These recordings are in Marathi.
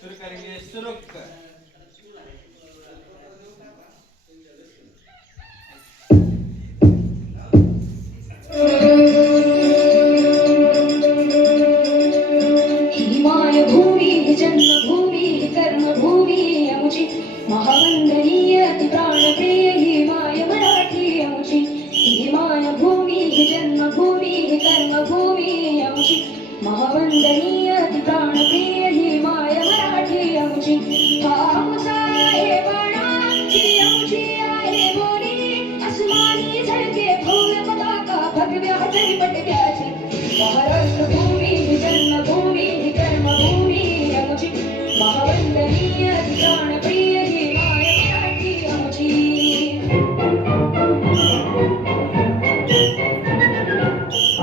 शुरू करेंगे शुरू कर। हिमाय भूमि जन्मभूमि कर्मभूमि अमुची महावंदनीय अति प्राणप्रिय हिमाय मराठी अमुची हिमाय भूमि जन्मभूमि कर्मभूमि अमुची महावंदनीय अति प्राणप्रिय हिमाय मराठी अमुची हा अमुचा आहे बाणा ही अमुची आहे बोली अस्मानी झळके भव्य पताका भगव्या पटक्याची महाराष्ट्र भूमी जन्मभूमी कर्मभूमी अमुची महावंदनीय प्राणप्रिय हिमाय मराठी अमुची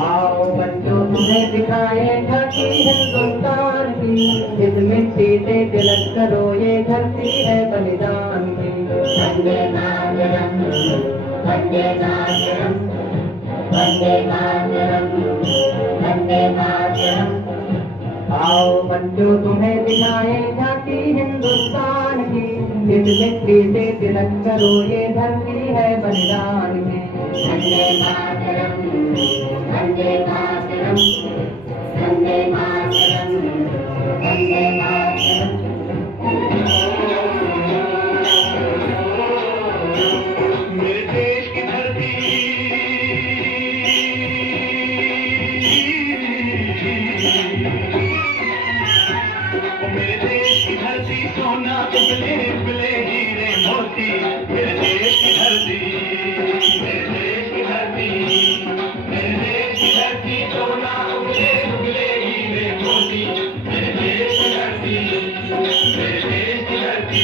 आओ बच्चों तुम्हें दिखाए झांकी हिंदुस्तान की इस मिट्टी से तिलक करो ये धरती है बलिदान की वंदे मातरम वंदे मातरम वंदे मातरम वंदे मातरम। आओ बच्चों तुम्हें दिखाए झांकी हिंदुस्तान की इस मिट्टी से तिलक करो ये धरती है बलिदान की वंदे मातरम वंदे मातरम वंदे मातरम वंदे मातरम। मेरे देश की धरती मेरे देश की धरती सोना पिघले पिघले हीरे मोती मेरे देश की धरती मेरे देश की धरती मेरे देश की धरती सोना पिघले पिघले हीरे मोती मेरे देश की धरती मेरे देश की धरती।